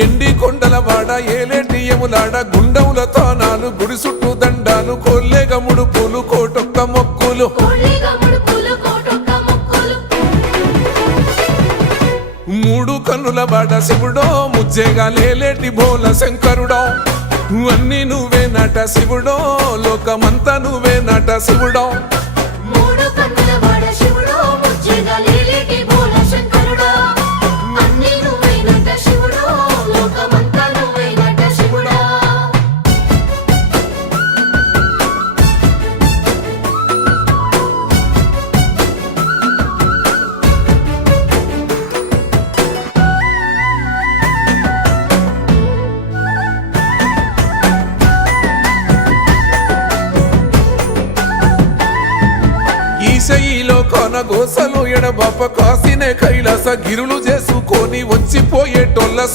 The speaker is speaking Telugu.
ఎండి కొండల వాడ ఏలేటి యములాడ గుండముల తానాలు గుడి చుట్టూ దండాలు కొల్లేగ ముడుపులు కోటొక్క మొక్కులు మూడు కన్నుల వాడ శివుడో ముజ్జేగా లేలేటి బోల శంకరుడో అన్ని నువ్వే నట శివుడో లోకమంతా నువ్వే నట శివుడో ఈశయిలో కొనగోసలు ఎడబాప కాసినే కైలాస గిరులు చేసుకొని వచ్చిపోయేటోళ్ళ